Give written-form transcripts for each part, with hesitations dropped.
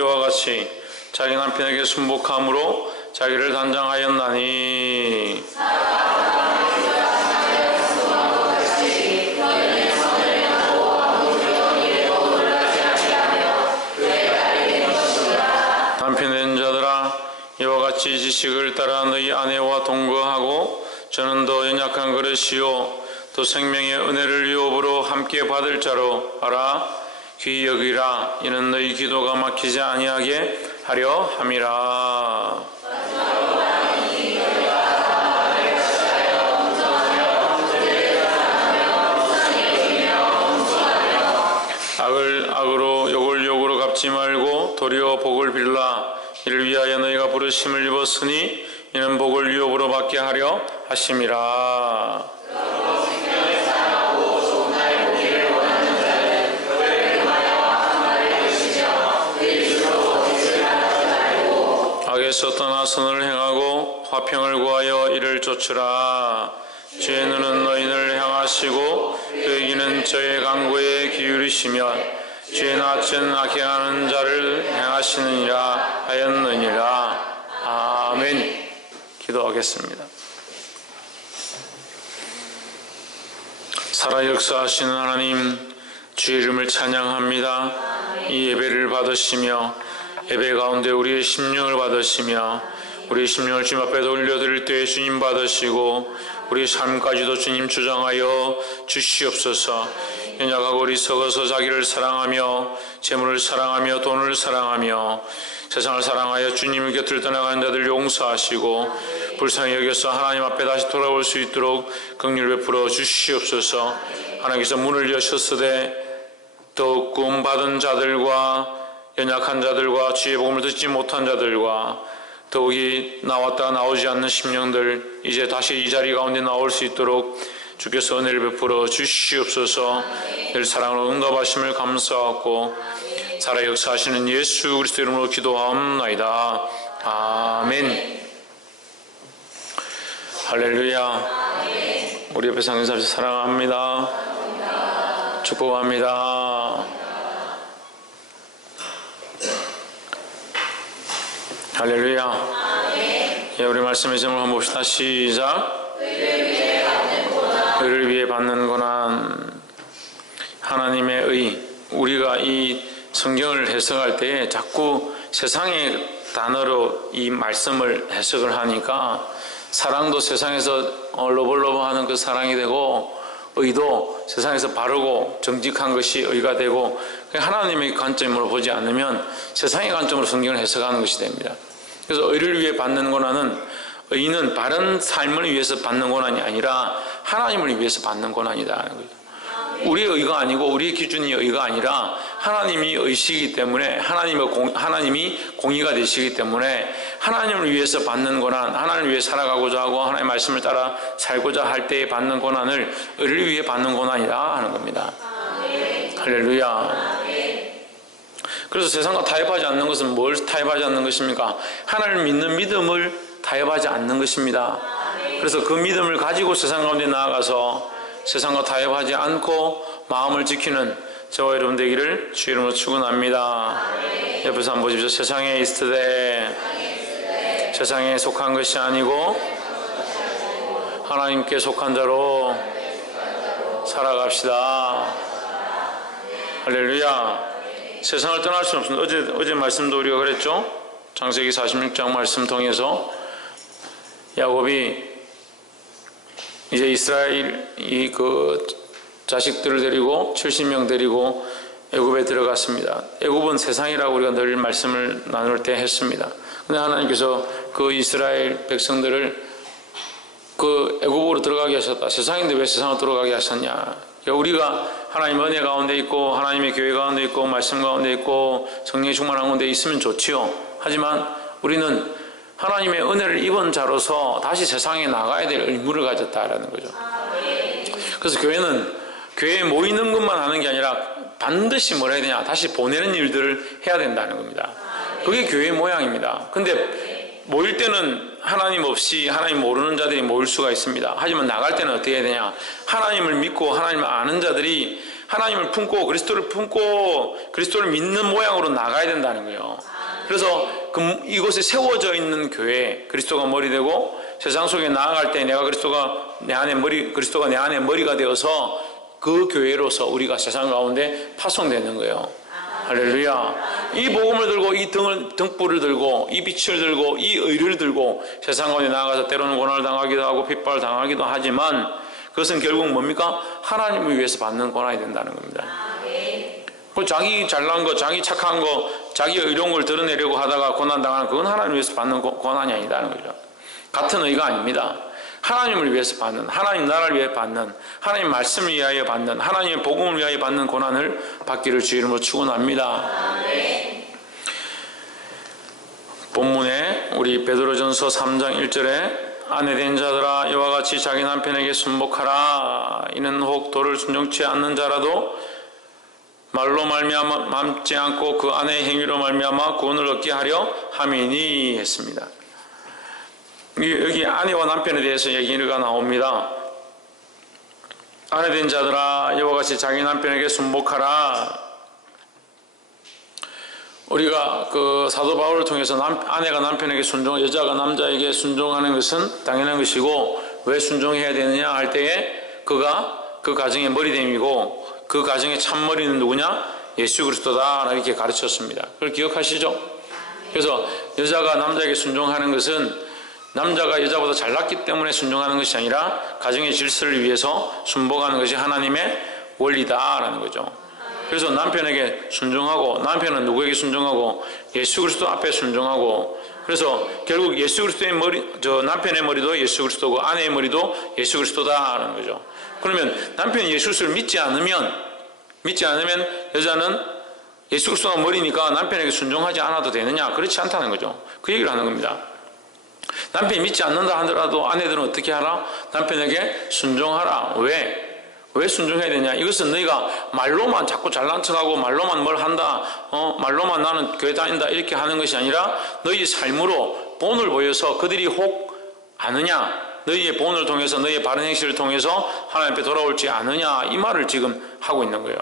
이와 같이 자기 남편에게 순복함으로 자기를 단장하였나니 남편된 자들아 이와 같이 지식을 따라 너희 아내와 동거하고 저는 더 연약한 그릇이요 또 생명의 은혜를 유업으로 함께 받을 자로 알아 귀히 여기라. 이는 너희 기도가 막히지 아니하게 하려 함이라. 악을 악으로 욕을 욕으로 갚지 말고 도리어 복을 빌라. 이를 위하여 너희가 부르심을 입었으니 이는 복을 유업으로 받게 하려 하심이라. 악에서 떠나 선을 행하고 화평을 구하여 이를 좇으라. 주의 눈은 너희를 향하시고 그의 귀는 저의 간구에 기울이시며 주의 낯은 악행하는 자를 행하시느니라 하였느니라. 아멘. 기도하겠습니다. 살아 역사하시는 하나님, 주의 이름을 찬양합니다. 이 예배를 받으시며 예배 가운데 우리의 심령을 받으시며 우리의 심령을 주님 앞에 올려드릴 때 주님 받으시고 우리의 삶까지도 주님 주장하여 주시옵소서. 연약하고 어리석어서 자기를 사랑하며 재물을 사랑하며 돈을 사랑하며 세상을 사랑하여 주님의 곁을 떠나가는 자들 용서하시고 불쌍히 여겨서 하나님 앞에 다시 돌아올 수 있도록 긍휼 베풀어 주시옵소서. 하나님께서 문을 여셨으되 또 구원받은 자들과 연약한 자들과 주의 복음을 듣지 못한 자들과 더욱이 나왔다가 나오지 않는 심령들 이제 다시 이 자리 가운데 나올 수 있도록 주께서 은혜를 베풀어 주시옵소서. 늘 사랑으로 응답하심을 감사하고 살아 역사하시는 예수 그리스도 이름으로 기도하옵나이다. 아멘. 할렐루야. 우리 옆에 상인사님 사랑합니다. 축복합니다. 할렐루야. 예, 우리 말씀의 제목을 한번 봅시다. 시작. 의를 위해 받는 고난. 하나님의 의. 우리가 이 성경을 해석할 때 자꾸 세상의 단어로 이 말씀을 해석을 하니까 사랑도 세상에서 러블러블하는 그 사랑이 되고 의도 세상에서 바르고 정직한 것이 의가 되고 하나님의 관점으로 보지 않으면 세상의 관점으로 성경을 해석하는 것이 됩니다. 그래서 의를 위해 받는 고난은 의는 바른 삶을 위해서 받는 고난이 아니라 하나님을 위해서 받는 고난이다 하는 거죠. 우리의 의가 아니고 우리의 기준이 의가 아니라 하나님이 의시기 때문에 하나님이 공의가 되시기 때문에 하나님을 위해서 받는 고난, 하나님을 위해 살아가고자 하고 하나님의 말씀을 따라 살고자 할 때에 받는 고난을 의를 위해 받는 고난이다 하는 겁니다. 할렐루야. 그래서 세상과 타협하지 않는 것은 뭘 타협하지 않는 것입니까? 하나님을 믿는 믿음을 타협하지 않는 것입니다. 그래서 그 믿음을 가지고 세상 가운데 나아가서 세상과 타협하지 않고 마음을 지키는 저와 여러분 되기를 주의 이름으로 축원합니다. 옆에서 한번 보십시오. 세상에 있으되 세상에 속한 것이 아니고 하나님께 속한 자로 살아갑시다. 할렐루야. 세상을 떠날 수는 없습니다. 어제 말씀도 우리가 그랬죠? 창세기 46장 말씀 통해서 야곱이 이제 이스라엘이 그 자식들을 데리고 70명 데리고 애굽에 들어갔습니다. 애굽은 세상이라고 우리가 늘 말씀을 나눌 때 했습니다. 근데 하나님께서 그 이스라엘 백성들을 그 애굽으로 들어가게 하셨다. 세상인데 왜 세상으로 들어가게 하셨냐? 우리가 하나님 은혜 가운데 있고 하나님의 교회 가운데 있고 말씀 가운데 있고 성령의 충만한 가운데 있으면 좋지요. 하지만 우리는 하나님의 은혜를 입은 자로서 다시 세상에 나가야 될 의무를 가졌다라는 거죠. 그래서 교회에 모이는 것만 하는 게 아니라 반드시 뭘 해야 되냐? 다시 보내는 일들을 해야 된다는 겁니다. 그게 교회의 모양입니다. 근데 모일 때는 하나님 없이 하나님 모르는 자들이 모일 수가 있습니다. 하지만 나갈 때는 어떻게 해야 되냐? 하나님을 믿고 하나님을 아는 자들이 하나님을 품고 그리스도를 믿는 모양으로 나가야 된다는 거예요. 그래서 이곳에 세워져 있는 교회, 그리스도가 머리 되고 세상 속에 나아갈 때 그리스도가 내 안에 머리가 되어서 그 교회로서 우리가 세상 가운데 파송되는 거예요. 할렐루야. 이 복음을 들고 이 등불을 들고 이 빛을 들고 이 의를 들고 세상 가운데 나아가서 때로는 고난을 당하기도 하고 핍박을 당하기도 하지만 그것은 결국 뭡니까? 하나님을 위해서 받는 고난이 된다는 겁니다. 자기 잘난 거, 자기 착한 거, 자기 의로운 걸 드러내려고 하다가 고난당하는 그건 하나님을 위해서 받는 고난이 아니다는 거죠. 같은 의가 아닙니다. 하나님을 위해서 받는, 하나님 나라를 위해 받는, 하나님 말씀을 위하여 받는, 하나님의 복음을 위하여 받는 고난을 받기를 주의 이름으로 축원합니다. 본문에 우리 베드로전서 3장 1절에 아내된 자들아 이와 같이 자기 남편에게 순복하라. 이는 혹 도를 순종치 않는 자라도 말로 말미암지 않고 그 아내의 행위로 말미암아 구원을 얻게 하려 함이니 했습니다. 여기 아내와 남편에 대해서 얘기가 나옵니다. 아내된 자들아 이와 같이 자기 남편에게 순복하라. 우리가 그 사도 바울을 통해서 아내가 남편에게 여자가 남자에게 순종하는 것은 당연한 것이고 왜 순종해야 되느냐 할 때에 그가 그 가정의 머리됨이고 그 가정의 참머리는 누구냐? 예수 그리스도다 이렇게 가르쳤습니다. 그걸 기억하시죠? 그래서 여자가 남자에게 순종하는 것은 남자가 여자보다 잘났기 때문에 순종하는 것이 아니라 가정의 질서를 위해서 순복하는 것이 하나님의 원리다라는 거죠. 그래서 남편에게 순종하고 남편은 누구에게 순종하고 예수 그리스도 앞에 순종하고 그래서 결국 예수 그리스도의 남편의 머리도 예수 그리스도고 아내의 머리도 예수 그리스도다라는 거죠. 그러면 남편이 예수 그리스도를 믿지 않으면 여자는 예수 그리스도가 머리니까 남편에게 순종하지 않아도 되느냐? 그렇지 않다는 거죠. 그 얘기를 하는 겁니다. 남편이 믿지 않는다 하더라도 아내들은 어떻게 하라? 남편에게 순종하라. 왜 순종해야 되냐? 이것은 너희가 말로만 자꾸 잘난 척하고 말로만 뭘 한다, 말로만 나는 교회 다닌다 이렇게 하는 것이 아니라 너희 삶으로 본을 보여서 그들이 혹 아느냐? 너희의 본을 통해서 너희의 바른 행실을 통해서 하나님 앞에 돌아올지 아느냐? 이 말을 지금 하고 있는 거예요.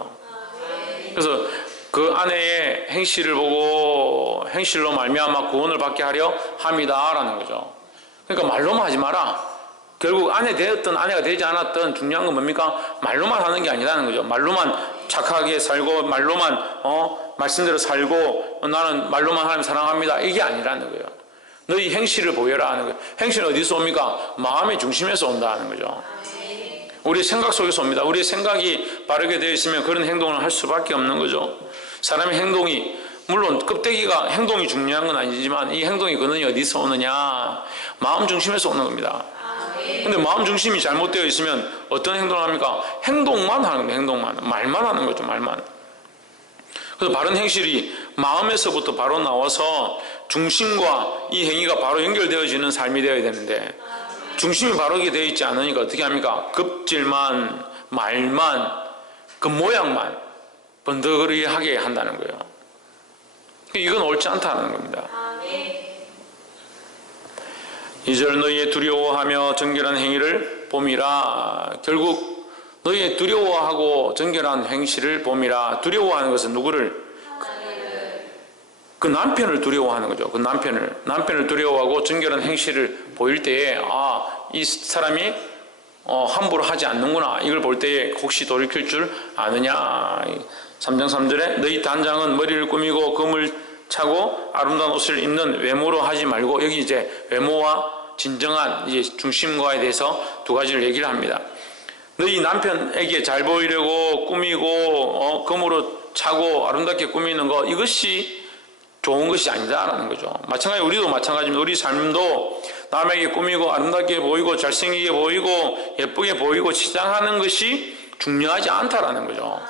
그래서 그 아내의 행실을 보고 행실로 말미암아 구원을 받게 하려 함이다라는 거죠. 그러니까 말로만 하지 마라. 결국 아내 되었든 아내가 되지 않았든 중요한 건 뭡니까? 말로만 하는 게 아니라는 거죠. 말로만 착하게 살고 말로만 말씀대로 살고 나는 말로만 하나님 사랑합니다 이게 아니라는 거예요. 너희 행실을 보여라 하는 거예요. 행실은 어디서 옵니까? 마음의 중심에서 온다는 거죠. 우리의 생각 속에서 옵니다. 우리의 생각이 바르게 되어 있으면 그런 행동을 할 수밖에 없는 거죠. 사람의 행동이 물론 껍데기가 행동이 중요한 건 아니지만 이 행동의 근원이 어디서 오느냐? 마음 중심에서 오는 겁니다. 근데 마음 중심이 잘못되어 있으면 어떤 행동을 합니까? 행동만 하는 겁니다. 행동만. 말만 하는 거죠. 말만. 그래서 바른 행실이 마음에서부터 바로 나와서 중심과 이 행위가 바로 연결되어지는 삶이 되어야 되는데 중심이 바르게 되어 있지 않으니까 어떻게 합니까? 급질만, 말만, 그 모양만 번득하게 한다는 거예요. 이건 옳지 않다는 겁니다. 2절 너희의 두려워하며 정결한 행위를 봄이라. 결국 너희의 두려워하고 정결한 행실을 봄이라. 두려워하는 것은 누구를? 그 남편을 두려워하는 거죠. 그 남편을 두려워하고 정결한 행실을 보일 때에 이 사람이 함부로 하지 않는구나. 이걸 볼 때에 혹시 돌이킬 줄 아느냐. 3장 3절에 너희 단장은 머리를 꾸미고 금을 차고 아름다운 옷을 입는 외모로 하지 말고 여기 이제 외모와 진정한 이제 중심과에 대해서 두 가지를 얘기를 합니다. 너희 남편에게 잘 보이려고 꾸미고 금으로 차고 아름답게 꾸미는 거 이것이 좋은 것이 아니다라는 거죠. 마찬가지 우리도 마찬가지입니다. 우리 삶도 남에게 꾸미고 아름답게 보이고 잘생기게 보이고 예쁘게 보이고 치장하는 것이 중요하지 않다라는 거죠.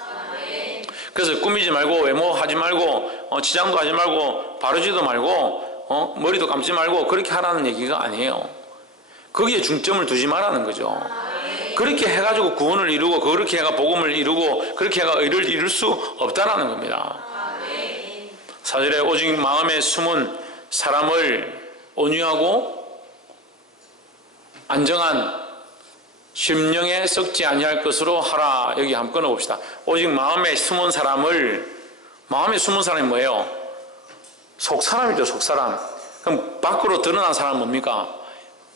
그래서 꾸미지 말고 외모하지 말고 치장도 하지 말고 바르지도 말고 머리도 감지 말고 그렇게 하라는 얘기가 아니에요. 거기에 중점을 두지 말라는 거죠. 그렇게 해가지고 구원을 이루고 그렇게 해가 복음을 이루고 그렇게 해가 의를 이룰 수 없다라는 겁니다. 4절에 오직 마음에 숨은 사람을 온유하고 안정한 심령에 썩지 아니할 것으로 하라. 여기 한번 끊어봅시다. 오직 마음에 숨은 사람이 뭐예요? 속사람이죠. 속사람. 그럼 밖으로 드러난 사람은 뭡니까?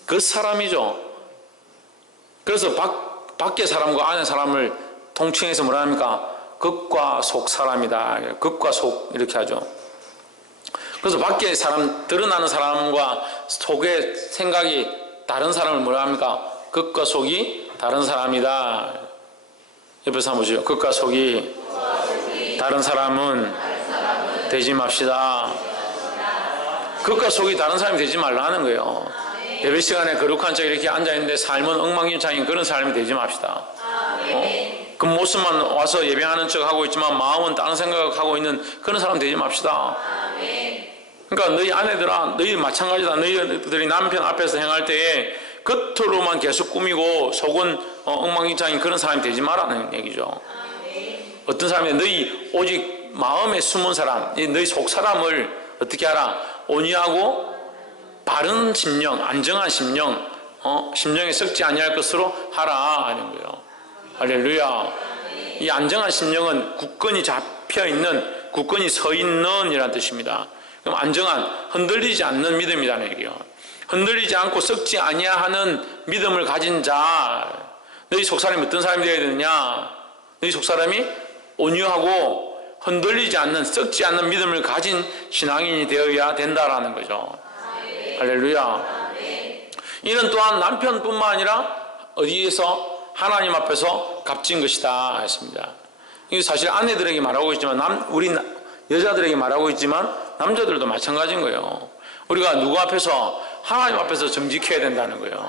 그 사람이죠. 그래서 밖의 사람과 안의 사람을 통칭해서 뭐라 합니까? 겉과 속 사람이다. 겉과 속 이렇게 하죠. 그래서 밖의 사람, 드러나는 사람과 속의 생각이 다른 사람을 뭐라 합니까? 겉과 속이 다른 사람이다. 옆에서 한번 보시죠. 겉과 속이 다른 사람은 되지 맙시다. 겉과 속이 다른 사람이 되지 말라는 거예요. 예배 시간에 거룩한 척 이렇게 앉아있는데 삶은 엉망진창인 그런 삶이 되지 맙시다. 그 모습만 와서 예배하는 척 하고 있지만 마음은 다른 생각하고 있는 그런 사람 되지 맙시다. 그러니까 너희 아내들아, 너희 마찬가지다. 너희들이 남편 앞에서 행할 때에 겉으로만 계속 꾸미고 속은 엉망진창인 그런 사람이 되지 말라는 얘기죠. 어떤 사람이 너희 오직 마음에 숨은 사람, 너희 속 사람을 어떻게 하라? 온유하고 바른 심령, 안정한 심령, 심령에 썩지 아니할 것으로 하라 하는 거예요. 할렐루야. 이 안정한 심령은 굳건히 잡혀있는, 굳건히 서있는 이라는 뜻입니다. 그럼 안정한, 흔들리지 않는 믿음이라는 얘기예요. 흔들리지 않고 썩지 아니하는 믿음을 가진 자. 너희 속사람이 어떤 사람이 되어야 되느냐? 너희 속사람이 온유하고 흔들리지 않는, 썩지 않는 믿음을 가진 신앙인이 되어야 된다라는 거죠. 할렐루야. 이는 또한 남편뿐만 아니라 어디에서? 하나님 앞에서 값진 것이다 했습니다. 이게 사실 아내들에게 말하고 있지만 우리 여자들에게 말하고 있지만 남자들도 마찬가지인 거예요. 우리가 누구 앞에서? 하나님 앞에서 정직해야 된다는 거예요.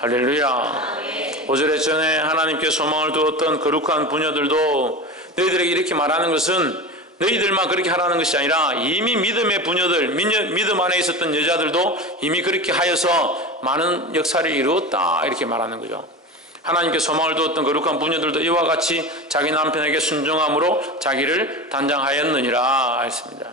할렐루야. 5절에 전에 하나님께 소망을 두었던 거룩한 부녀들도 너희들에게 이렇게 말하는 것은 너희들만 그렇게 하라는 것이 아니라 이미 믿음의 부녀들, 믿음 안에 있었던 여자들도 이미 그렇게 하여서 많은 역사를 이루었다 이렇게 말하는 거죠. 하나님께 소망을 두었던 거룩한 부녀들도 이와 같이 자기 남편에게 순종함으로 자기를 단장하였느니라 했습니다.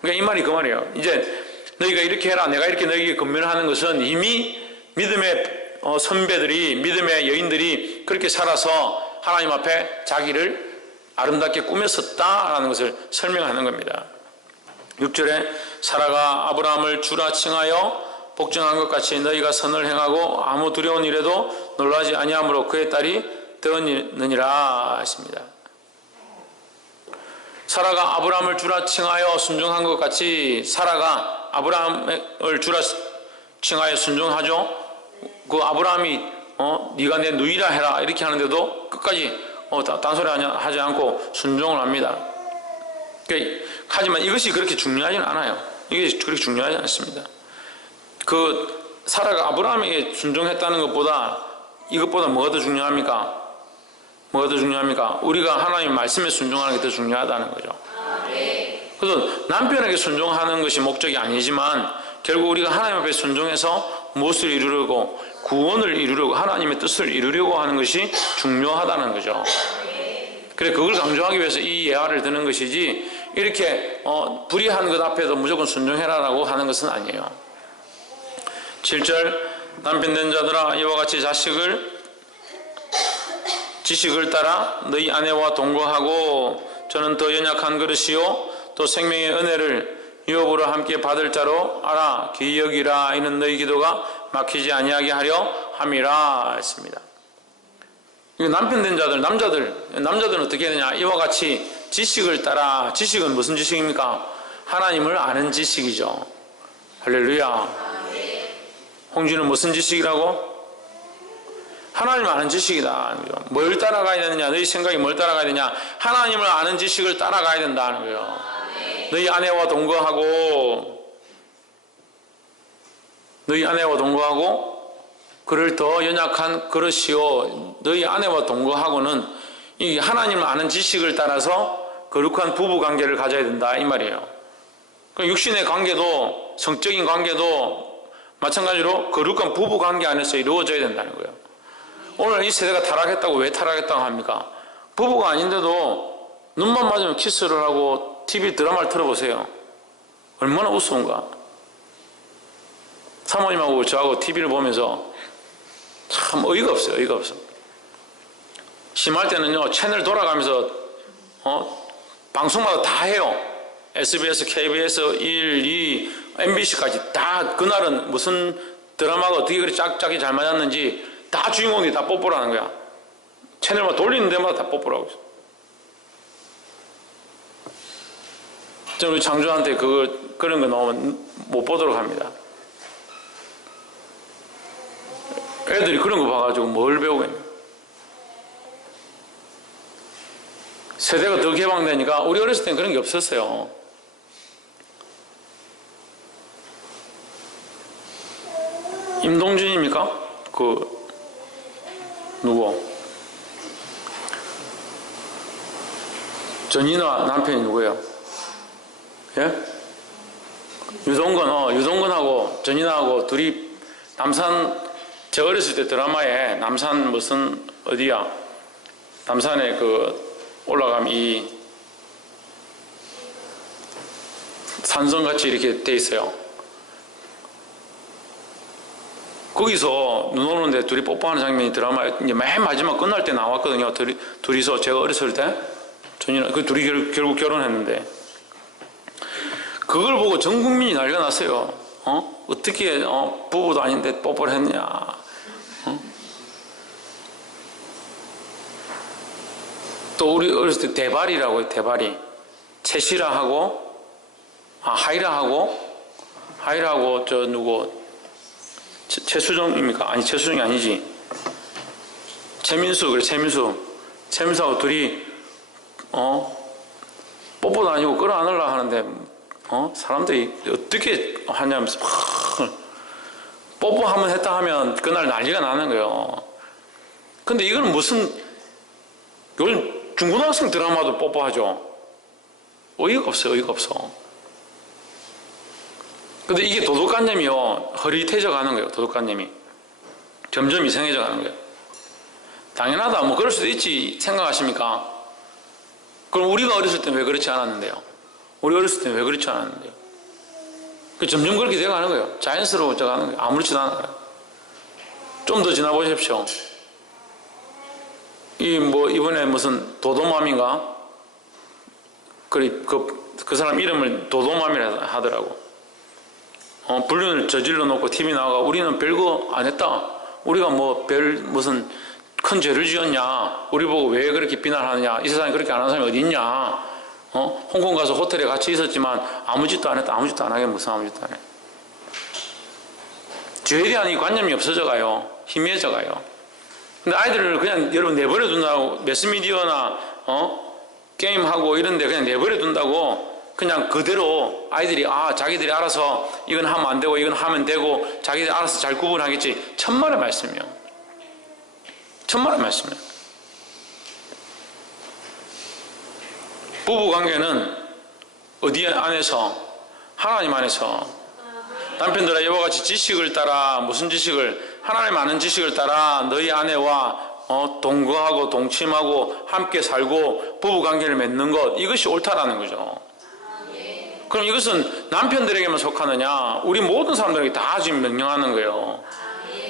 그러니까 이 말이 그 말이에요. 이제 너희가 이렇게 해라, 내가 이렇게 너희에게 권면하는 것은 이미 믿음의 선배들이, 믿음의 여인들이 그렇게 살아서 하나님 앞에 자기를 아름답게 꾸몄었다라는 것을 설명하는 겁니다. 6절에 사라가 아브라함을 주라 칭하여 복종한 것 같이 너희가 선을 행하고 아무 두려운 일에도 놀라지 아니하므로 그의 딸이 되었느니라 했습니다. 사라가 아브라함을 주라 칭하여 순종한 것 같이 사라가 아브라함을 주라 칭하여 순종하죠. 그 아브라함이 네가 내 누이라 해라 이렇게 하는데도 끝까지 딴소리 하지 않고 순종을 합니다. 하지만 이것이 그렇게 중요하지는 않아요. 이게 그렇게 중요하지 않습니다. 그 사라가 아브라함에게 순종했다는 것보다 이것보다 뭐가 더 중요합니까? 뭐가 더 중요합니까? 우리가 하나님 말씀에 순종하는 게 더 중요하다는 거죠. 그래서 남편에게 순종하는 것이 목적이 아니지만 결국 우리가 하나님 앞에 순종해서 무엇을 이루려고, 구원을 이루려고, 하나님의 뜻을 이루려고 하는 것이 중요하다는 거죠. 그래, 그걸 강조하기 위해서 이 예화를 드는 것이지 이렇게 불의한 것 앞에도 무조건 순종해라라고 하는 것은 아니에요. 7절 남편 된 자들아 이와 같이 지식을 따라 너희 아내와 동거하고 저는 더 연약한 그릇이요 또 생명의 은혜를 유업으로 함께 받을 자로 알아 기억이라. 이는 너희 기도가 막히지 아니하게 하려 함이라 했습니다. 남편 된 자들, 남자들은 어떻게 해야 되냐? 이와 같이 지식을 따라. 지식은 무슨 지식입니까? 하나님을 아는 지식이죠. 할렐루야. 홍주는 무슨 지식이라고? 하나님을 아는 지식이다. 뭘 따라가야 되느냐? 너희 생각이 뭘 따라가야 되냐? 하나님을 아는 지식을 따라가야 된다는 거예요. 너희 아내와 동거하고 그를 더 연약한 그릇이요. 너희 아내와 동거하고는 이 하나님을 아는 지식을 따라서 거룩한 부부 관계를 가져야 된다 이 말이에요. 육신의 관계도, 성적인 관계도 마찬가지로 거룩한 부부 관계 안에서 이루어져야 된다는 거예요. 오늘 이 세대가 타락했다고 왜 타락했다고 합니까? 부부가 아닌데도 눈만 맞으면 키스를 하고 TV 드라마를 틀어보세요. 얼마나 우스운가. 사모님하고 저하고 TV를 보면서 참 어이가 없어요. 어이가 없어. 심할 때는요, 채널 돌아가면서 방송마다 다 해요. SBS, KBS, 1, 2, MBC까지 다 그날은 무슨 드라마가 어떻게 그리 짝짝이 잘 맞았는지 다 주인공들이 다 뽀뽀를 하는 거야. 채널만 돌리는 데마다 다 뽀뽀를 하고 있어. 저는 우리 장주한테 그런 거 나오면 못 보도록 합니다. 애들이 그런 거 봐가지고 뭘 배우겠냐. 세대가 더 개방되니까 우리 어렸을 땐 그런 게 없었어요. 임동준입니까? 누구? 전인화 남편이 누구예요? 예? 유동근하고 전인화하고 둘이 제가 어렸을 때 드라마에 남산 무슨 어디야? 남산에 올라가면 이 산성같이 이렇게 돼 있어요. 거기서 눈 오는데 둘이 뽀뽀하는 장면이 드라마에 이제 맨 마지막 끝날 때 나왔거든요. 둘이서 제가 어렸을 때 그 둘이 결국 결혼했는데 그걸 보고 전 국민이 난리가 났어요. 어떻게 부부도 아닌데 뽀뽀를 했냐. 또 우리 어렸을 때 대발이라고 해요. 대발이 채시라하고 하이라하고 저 누구 최수정입니까? 아니 최수정이 아니지. 최민수하고 둘이 뽀뽀도 아니고 끌어안으려고 하는데 사람들이 어떻게 하냐면서 뽀뽀하면 했다 하면 그날 난리가 나는 거예요. 근데 이건 무슨 요즘 중고등학생 드라마도 뽀뽀하죠. 어이가 없어요. 어이가 없어. 근데 이게 도덕관념이요 흐릿해져 가는 거예요. 도덕관념이 점점 이상해져 가는 거예요. 당연하다 뭐 그럴 수도 있지 생각하십니까? 그럼 우리가 어렸을 때는 왜 그렇지 않았는데요? 우리 어렸을 때는 왜 그렇지 않았는데요? 점점 그렇게 돼가는 거예요. 자연스러워져 가는 거예요. 아무렇지도 않은 거예요. 좀 더 지나보십시오. 이번에 무슨 도도맘인가? 그 사람 이름을 도도맘이라 하더라고. 불륜을 저질러 놓고 TV 나와가 우리는 별거 안 했다. 우리가 무슨 큰 죄를 지었냐. 우리 보고 왜 그렇게 비난하느냐. 이 세상에 그렇게 안 하는 사람이 어디 있냐. 홍콩 가서 호텔에 같이 있었지만 아무 짓도 안 했다. 아무 짓도 안 하게 무슨 아무 짓도 안 해. 죄에 대한 이 관념이 없어져 가요. 희미해져 가요. 근데 아이들을 그냥 여러분 내버려 둔다고 매스미디어나 게임하고 이런 데 그냥 내버려 둔다고 그냥 그대로 아이들이 자기들이 알아서 이건 하면 안 되고 이건 하면 되고 자기들이 알아서 잘 구분하겠지. 천만의 말씀이요. 천만의 말씀이요. 부부관계는 어디 안에서? 하나님 안에서. 남편들아 이와 같이 지식을 따라 무슨 지식을? 하나님 아는 지식을 따라 너희 아내와 동거하고 동침하고 함께 살고 부부관계를 맺는 것 이것이 옳다라는 거죠. 그럼 이것은 남편들에게만 속하느냐? 우리 모든 사람들에게 다 지금 명령하는 거예요.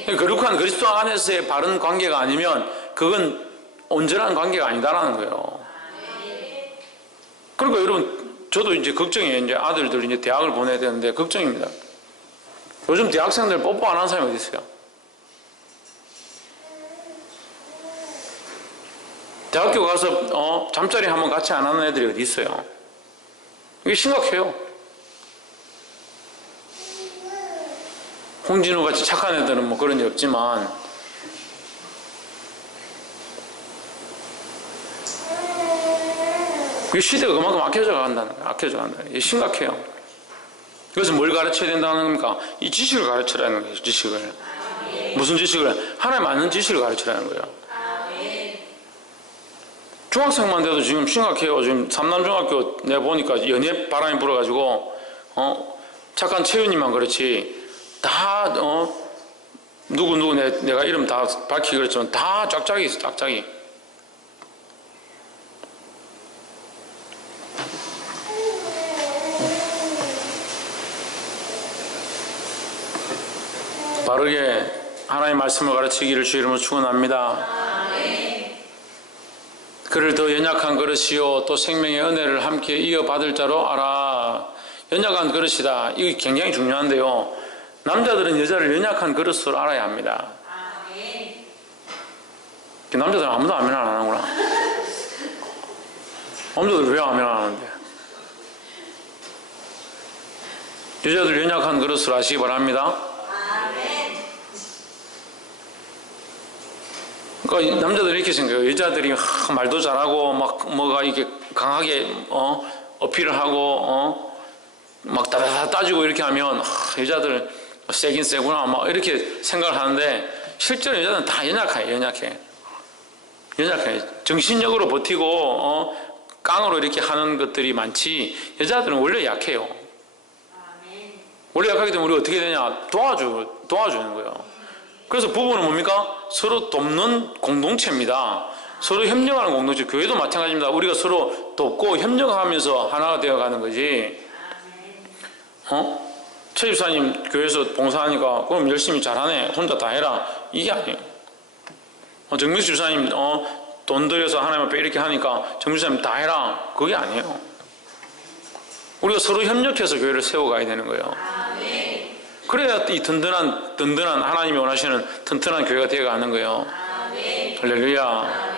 거룩한 그리스도 안에서의 바른 관계가 아니면 그건 온전한 관계가 아니다라는 거예요. 그러니까 여러분 저도 이제 걱정이에요. 이제 아들들 이제 대학을 보내야 되는데 걱정입니다. 요즘 대학생들 뽀뽀 안 하는 사람이 어디 있어요? 대학교 가서 잠자리 한번 같이 안 하는 애들이 어디 있어요? 이게 심각해요. 홍진우 같이 착한 애들은 뭐 그런 일 없지만 이 시대가 그만큼 악해져 간다는 거예요. 악해져 간다는 거예요. 이게 심각해요. 그래서 뭘 가르쳐야 된다는 겁니까? 이 지식을 가르쳐라는 거예요. 지식을. 무슨 지식을? 하나님 아는 지식을 가르쳐라는 거예요. 중학생만 돼도 지금 심각해요. 지금 삼남중학교 내가 보니까 연예 바람이 불어가지고 착한 채윤이만 그렇지 다 누구 내가 이름 다 밝히기 그랬지만 다 짝짝이 있어. 짝짝이. 바르게 하나님의 말씀을 가르치기를 주 이름으로 축원합니다. 그를 더 연약한 그릇이요 또 생명의 은혜를 함께 이어받을 자로 알아. 연약한 그릇이다. 이게 굉장히 중요한데요. 남자들은 여자를 연약한 그릇으로 알아야 합니다. 남자들은 아무도 아멘 안 하는구나. 남자들 왜 아멘 안 하는데? 여자들 연약한 그릇으로 아시기 바랍니다. 그러니까 남자들이 이렇게 생각해요. 여자들이 말도 잘하고 막 뭐가 이렇게 강하게 어필을 하고 막 다다다 따지고 이렇게 하면 여자들 세긴 세구나 막 이렇게 생각을 하는데 실제로 여자들은 다 연약해. 정신력으로 버티고 깡으로 이렇게 하는 것들이 많지 여자들은 원래 약해요. 원래 약하기 때문에 우리가 어떻게 되냐? 도와주는 거예요. 그래서 부부는 뭡니까? 서로 돕는 공동체입니다. 서로 협력하는 공동체. 교회도 마찬가지입니다. 우리가 서로 돕고 협력하면서 하나가 되어가는 거지. 최 집사님 교회에서 봉사하니까 그럼 열심히 잘하네. 혼자 다 해라. 이게 아니에요. 정민수 집사님 돈 들여서 하나님 앞에 이렇게 하니까 정민수 집사님 다 해라. 그게 아니에요. 우리가 서로 협력해서 교회를 세워가야 되는 거예요. 그래야 이 든든한 하나님이 원하시는 튼튼한 교회가 되어가는 거예요. 할렐루야.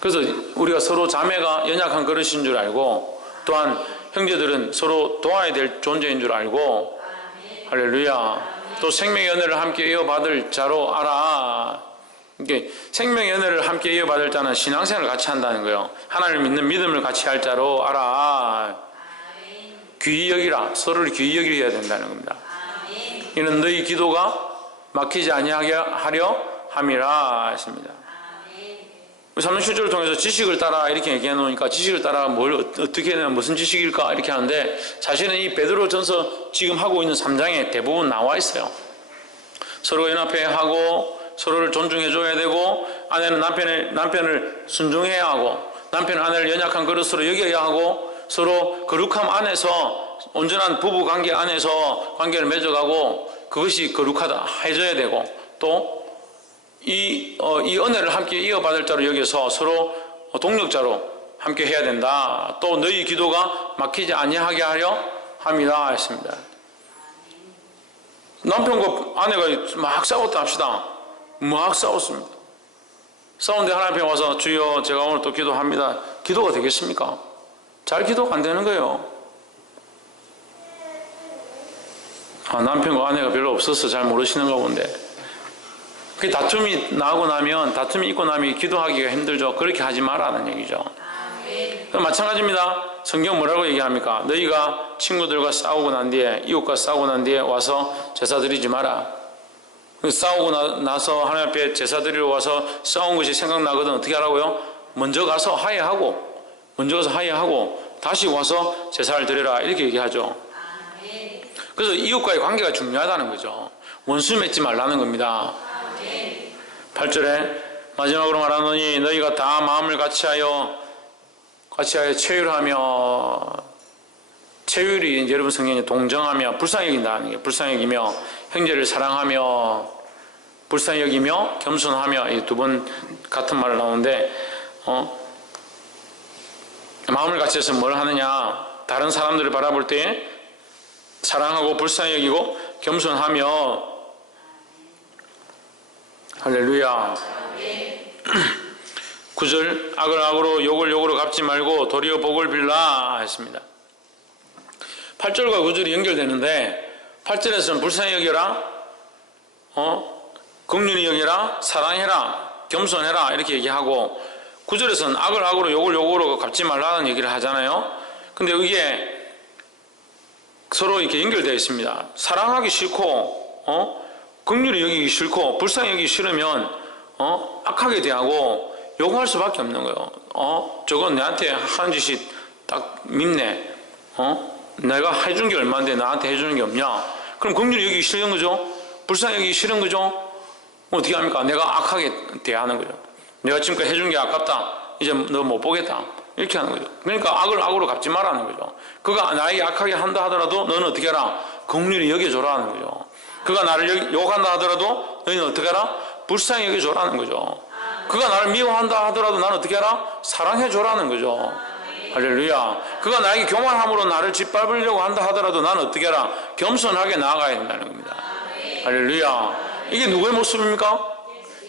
그래서 우리가 서로 자매가 연약한 그릇인 줄 알고 또한 형제들은 서로 도와야 될 존재인 줄 알고 할렐루야. 또 생명의 은혜를 함께 이어받을 자로 알아. 이게 생명의 은혜를 함께 이어받을 자는 신앙생활을 같이 한다는 거예요. 하나님을 믿는 믿음을 같이 할 자로 알아. 귀히 여기라. 서로를 귀히 여기려야 된다는 겁니다. 이는 너희 기도가 막히지 아니하게 하려 함이라 했습니다. 37절을 통해서 지식을 따라 이렇게 얘기해 놓으니까 지식을 따라 뭘 어떻게 해야 무슨 지식일까 이렇게 하는데 사실은 이 베드로전서 지금 하고 있는 3장에 대부분 나와 있어요. 서로 연합해야 하고 서로를 존중해 줘야 되고 아내는 남편을 순종해야 하고 남편은 아내를 연약한 그릇으로 여겨야 하고 서로 거룩함 안에서 온전한 부부 관계 안에서 관계를 맺어가고 그것이 거룩하다 해줘야 되고 또 이 은혜를 함께 이어받을 자로 여기서 서로 동력자로 함께 해야 된다. 또 너희 기도가 막히지 아니하게 하려 함이라 했습니다. 남편과 아내가 막 싸웠다 합시다. 막 싸웠습니다. 싸운데 하나님 앞에 와서 주여 제가 오늘 또 기도합니다. 기도가 되겠습니까? 잘 기도가 안 되는 거예요. 남편과 아내가 별로 없어서 잘 모르시는가 본데 그 다툼이 나고 나면 다툼이 있고 나면 기도하기가 힘들죠. 그렇게 하지 마라는 얘기죠. 마찬가지입니다. 성경 뭐라고 얘기합니까? 너희가 친구들과 싸우고 난 뒤에 이웃과 싸우고 난 뒤에 와서 제사 드리지 마라. 싸우고 나서 하나님 앞에 제사 드리러 와서 싸운 것이 생각나거든 어떻게 하라고요? 먼저 가서 화해하고 다시 와서 제사를 드려라 이렇게 얘기하죠. 그래서 이웃과의 관계가 중요하다는 거죠. 원수 맺지 말라는 겁니다. 8절에 마지막으로 말하노니 너희가 다 마음을 같이하여 체휼하며 체휼이 여러분 성경에 동정하며 불쌍히 여긴다는 게 불쌍히 여기며 형제를 사랑하며 불쌍히 여기며 겸손하며 이 두 번 같은 말을 나오는데 마음을 같이 해서 뭘 하느냐 다른 사람들을 바라볼 때 사랑하고 불쌍히 여기고 겸손하며 할렐루야. 9절 악을 악으로 욕을 욕으로 갚지 말고 도리어 복을 빌라 했습니다. 8절과 9절이 연결되는데 8절에서는 불쌍히 여겨라 긍휼히 여겨라 사랑해라 겸손해라 이렇게 얘기하고 9절에서는 악을 악으로 욕을 욕으로 갚지 말라는 얘기를 하잖아요. 근데 이게 서로 이렇게 연결되어 있습니다. 사랑하기 싫고 긍휼히 여기기 싫고 불쌍히 여기기 싫으면 악하게 대하고 욕할 수밖에 없는 거예요. 저건 내한테 하는 짓이 딱 밉네. 내가 해준 게 얼마인데 나한테 해주는 게 없냐. 그럼 긍휼히 여기기 싫은 거죠. 불쌍히 여기기 싫은 거죠. 어떻게 합니까? 내가 악하게 대하는 거죠. 내가 지금까지 해준 게 아깝다. 이제 너 못 보겠다. 이렇게 하는 거죠. 그러니까 악을 악으로 갚지 말라는 거죠. 그가 나에게 악하게 한다 하더라도 너는 어떻게 해라? 긍휼히 여겨줘라 하는 거죠. 그가 나를 욕한다 하더라도 너희는 어떻게 하라? 불쌍히 여겨줘라는 거죠. 그가 나를 미워한다 하더라도 나는 어떻게 하라? 사랑해줘라는 거죠. 할렐루야. 그가 나에게 교만함으로 나를 짓밟으려고 한다 하더라도 나는 어떻게 하라? 겸손하게 나아가야 된다는 겁니다. 할렐루야. 이게 누구의 모습입니까?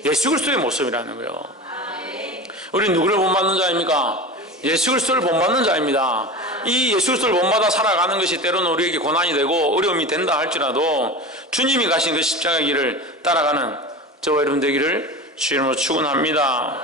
예수 그리스도의 모습이라는 거예요. 우리 누구를 본받는 자입니까? 예수 그리스도를 본받는 자입니다. 이 예수 그리스도를 본받아 살아가는 것이 때로는 우리에게 고난이 되고 어려움이 된다 할지라도 주님이 가신 그 십자가의 길을 따라가는 저와 여러분 되기를 주의 이름으로 축원합니다.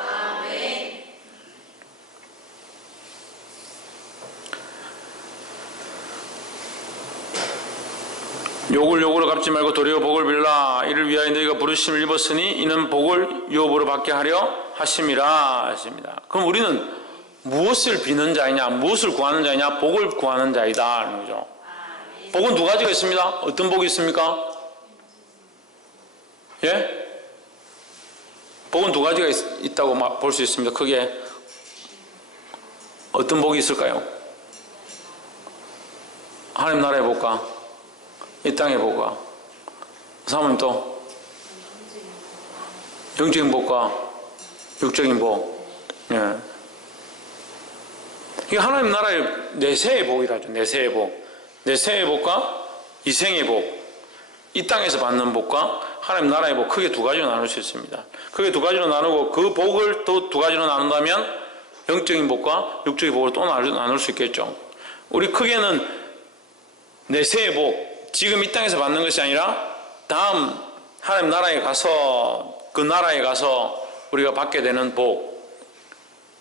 욕을 욕으로 갚지 말고 도리어 복을 빌라. 이를 위하여 너희가 부르심을 입었으니 이는 복을 유업으로 받게 하려 하심이라 했습니다. 그럼 우리는 무엇을 비는 자이냐, 무엇을 구하는 자이냐? 복을 구하는 자이다 하는 거죠. 복은 두 가지가 있습니다. 어떤 복이 있습니까? 예? 복은 두 가지가 있다고 볼 수 있습니다. 크게 어떤 복이 있을까요? 하나님 나라의 복과 이 땅의 복과 사모님 또 영적인 복과 육적인 복. 예. 이게 하나님 나라의 내세의 복이라죠. 내세의 복. 내세의 복과 이생의 복. 이 땅에서 받는 복과 하나님 나라의 복, 크게 두 가지로 나눌 수 있습니다. 크게 두 가지로 나누고 그 복을 또 두 가지로 나눈다면 영적인 복과 육적인 복을 또 나눌 수 있겠죠. 우리 크게는 내세의 복, 지금 이 땅에서 받는 것이 아니라 다음 하나님 나라에 가서 그 나라에 가서 우리가 받게 되는 복,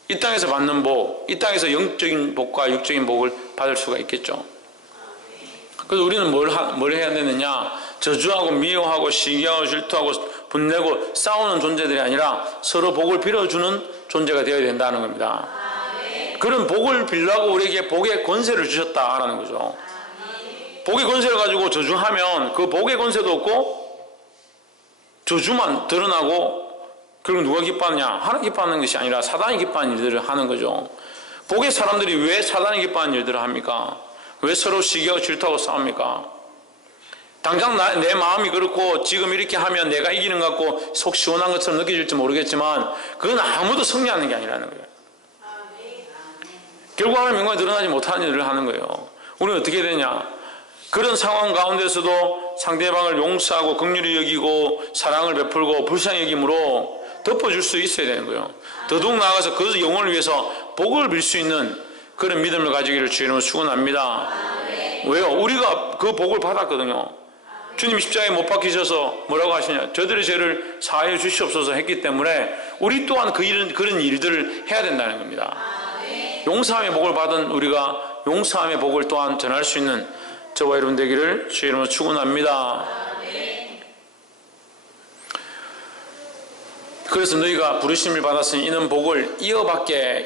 이 땅에서 받는 복, 이 땅에서 영적인 복과 육적인 복을 받을 수가 있겠죠. 그래서 우리는 뭘 해야 되느냐? 저주하고 미워하고 시기하고 질투하고 분내고 싸우는 존재들이 아니라 서로 복을 빌어주는 존재가 되어야 된다는 겁니다. 그런 복을 빌라고 우리에게 복의 권세를 주셨다라는 거죠. 복의 권세를 가지고 저주하면 그 복의 권세도 없고 저주만 드러나고 결국 누가 기뻐하느냐? 하나님 기뻐하는 것이 아니라 사단이 기뻐하는 일들을 하는 거죠. 복의 사람들이 왜 사단이 기뻐하는 일들을 합니까? 왜 서로 시기하고 질투하고 싸웁니까? 당장 내 마음이 그렇고 지금 이렇게 하면 내가 이기는 것 같고 속 시원한 것처럼 느껴질지 모르겠지만 그건 아무도 승리하는 게 아니라는 거예요. 결국 하나님 영광이 드러나지 못하는 일을 하는 거예요. 우리는 어떻게 되냐? 그런 상황 가운데서도 상대방을 용서하고 긍휼히 여기고 사랑을 베풀고 불쌍히 여김으로 덮어줄 수 있어야 되는 거예요. 더더욱 나아가서 그 영혼을 위해서 복을 빌 수 있는 그런 믿음을 가지기를 주의 이름으로 축원합니다. 왜요? 우리가 그 복을 받았거든요. 주님이 십자가에 못 박히셔서 뭐라고 하시냐? 저들의 죄를 사하여 주시옵소서 했기 때문에 우리 또한 그런 일들을 해야 된다는 겁니다. 용서함의 복을 받은 우리가 용서함의 복을 또한 전할 수 있는 저와 여러분 되기를 주의 이름으로 축원합니다. 그래서 너희가 부르심을 받았으니 이는 복을 이어받게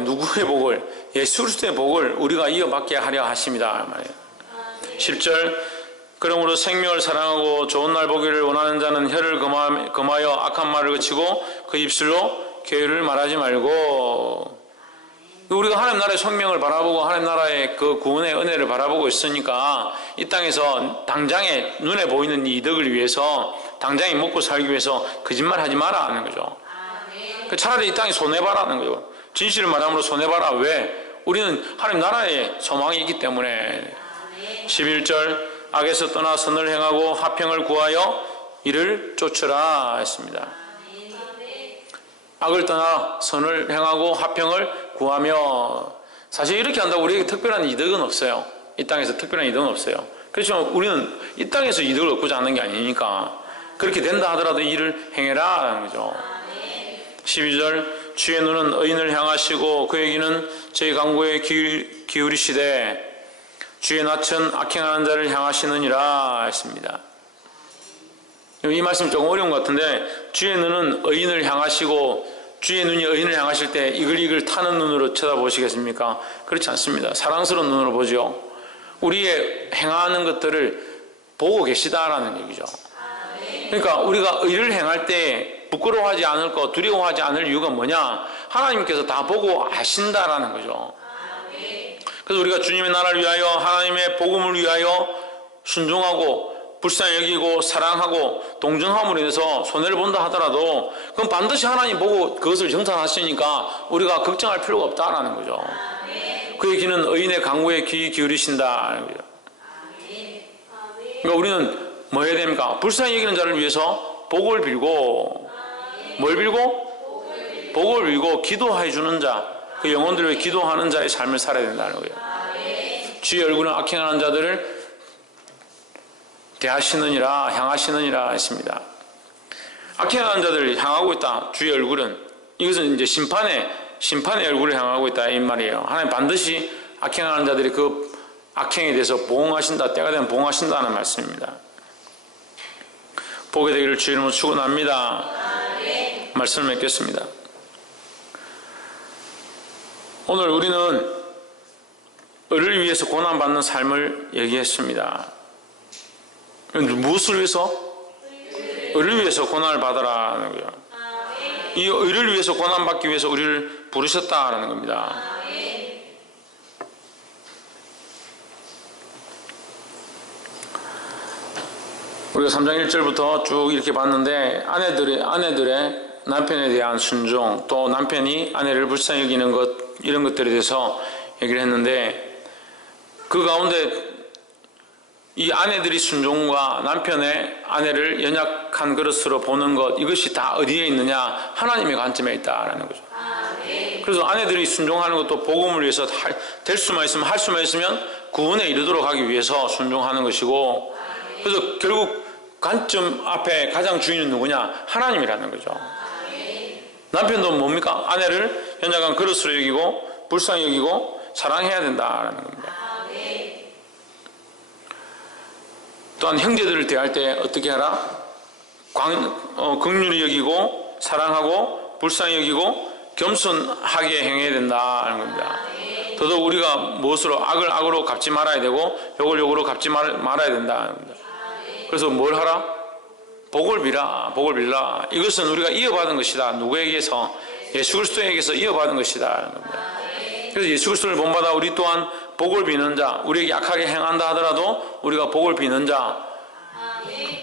누구의 복을? 예수 그리스도의 복을 우리가 이어받게 하려 하십니다. 10절 그러므로 생명을 사랑하고 좋은 날 보기를 원하는 자는 혀를 금하여 악한 말을 그치고 그 입술로 계율을 말하지 말고. 우리가 하나님 나라의 생명을 바라보고 하나님 나라의 그 구원의 은혜를 바라보고 있으니까 이 땅에서 당장에 눈에 보이는 이 이득을 위해서 당장에 먹고 살기 위해서 거짓말하지 마라 하는 거죠. 차라리 이 땅에 손해봐라는 거죠. 진실을 말함으로 손해봐라. 왜? 우리는 하나님 나라의 소망이 있기 때문에. 11절 악에서 떠나 선을 행하고 화평을 구하여 이를 쫓으라 했습니다. 악을 떠나 선을 행하고 화평을 구하며, 사실 이렇게 한다고 우리에게 특별한 이득은 없어요. 이 땅에서 특별한 이득은 없어요. 그렇지만 우리는 이 땅에서 이득을 얻고자 하는 게 아니니까 그렇게 된다 하더라도 이 일을 행해라 하는 거죠. 12절 주의 눈은 의인을 향하시고 그에게는 저희 강구에 기울이시되 주의 낯은 악행하는 자를 향하시느니라 했습니다. 이 말씀 조금 어려운 것 같은데, 주의 눈은 의인을 향하시고 주의 눈이 의인을 향하실 때 이글이글 타는 눈으로 쳐다보시겠습니까? 그렇지 않습니다. 사랑스러운 눈으로 보죠. 우리의 행하는 것들을 보고 계시다라는 얘기죠. 그러니까 우리가 의를 행할 때 부끄러워하지 않을 거, 두려워하지 않을 이유가 뭐냐? 하나님께서 다 보고 아신다라는 거죠. 그래서 우리가 주님의 나라를 위하여 하나님의 복음을 위하여 순종하고 불쌍히 여기고 사랑하고 동정함으로 인해서 손해를 본다 하더라도 그건 반드시 하나님 보고 그것을 정산하시니까 우리가 걱정할 필요가 없다라는 거죠. 그의 귀는 의인의 간구에 귀 기울이신다는 거죠. 그러니까 우리는 뭐 해야 됩니까? 불쌍히 여기는 자를 위해서 복을 빌고, 뭘 빌고? 복을 빌고 기도해 주는 자, 그 영혼들을 위해 기도하는 자의 삶을 살아야 된다는 거예요. 주의 얼굴은 악행하는 자들을 대하시느니라, 향하시느니라 했습니다. 악행하는 자들을 향하고 있다. 주의 얼굴은, 이것은 이제 심판의 얼굴을 향하고 있다 이 말이에요. 하나님 반드시 악행하는 자들이 그 악행에 대해서 보응하신다, 때가 되면 보응하신다는 말씀입니다. 보게 되기를 주의 이름으로 축원합니다. 말씀을 맺겠습니다. 오늘 우리는 을을 위해서 고난받는 삶을 얘기했습니다. 무엇을 위해서? 을을 위해서 고난을 받으라는 거예요. 이 을을 위해서 고난받기 위해서 우리를 부르셨다라는 겁니다. 우리가 3장 1절부터 쭉 이렇게 봤는데 아내들의 남편에 대한 순종, 또 남편이 아내를 불쌍히 여기는 것, 이런 것들에 대해서 얘기를 했는데, 그 가운데 이 아내들이 순종과 남편의 아내를 연약한 그릇으로 보는 것, 이것이 다 어디에 있느냐? 하나님의 관점에 있다라는 거죠. 그래서 아내들이 순종하는 것도 복음을 위해서 될 수만 있으면, 할 수만 있으면 구원에 이르도록 하기 위해서 순종하는 것이고, 그래서 결국 관점 앞에 가장 주인은 누구냐? 하나님이라는 거죠. 남편도 뭡니까? 아내를 연약한 그릇으로 여기고 불쌍히 여기고 사랑해야 된다라는 겁니다. 또한 형제들을 대할 때 어떻게 하라? 긍휼히 여기고 사랑하고 불쌍히 여기고 겸손하게 행해야 된다는 겁니다. 더더욱 우리가 무엇으로 악을 악으로 갚지 말아야 되고 욕을 욕으로 갚지 말아야 된다는 겁니다. 그래서 뭘 하라? 복을 빌라, 복을 빌라. 이것은 우리가 이어받은 것이다. 누구에게서? 예수 그리스도에게서 이어받은 것이다. 그래서 예수 그리스도를 본받아 우리 또한 복을 비는 자, 우리에게 약하게 행한다 하더라도 우리가 복을 비는 자,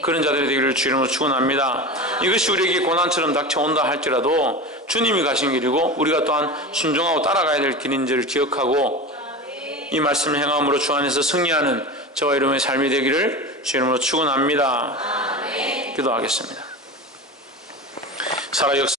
그런 자들이 되기를 주 이름으로 축원합니다. 이것이 우리에게 고난처럼 닥쳐온다 할지라도 주님이 가신 길이고 우리가 또한 순종하고 따라가야 될 길인지를 기억하고 이 말씀을 행함으로 주 안에서 승리하는 저와 여러분의 삶이 되기를 주 이름으로 축원합니다. 기도하겠습니다. 살아 역사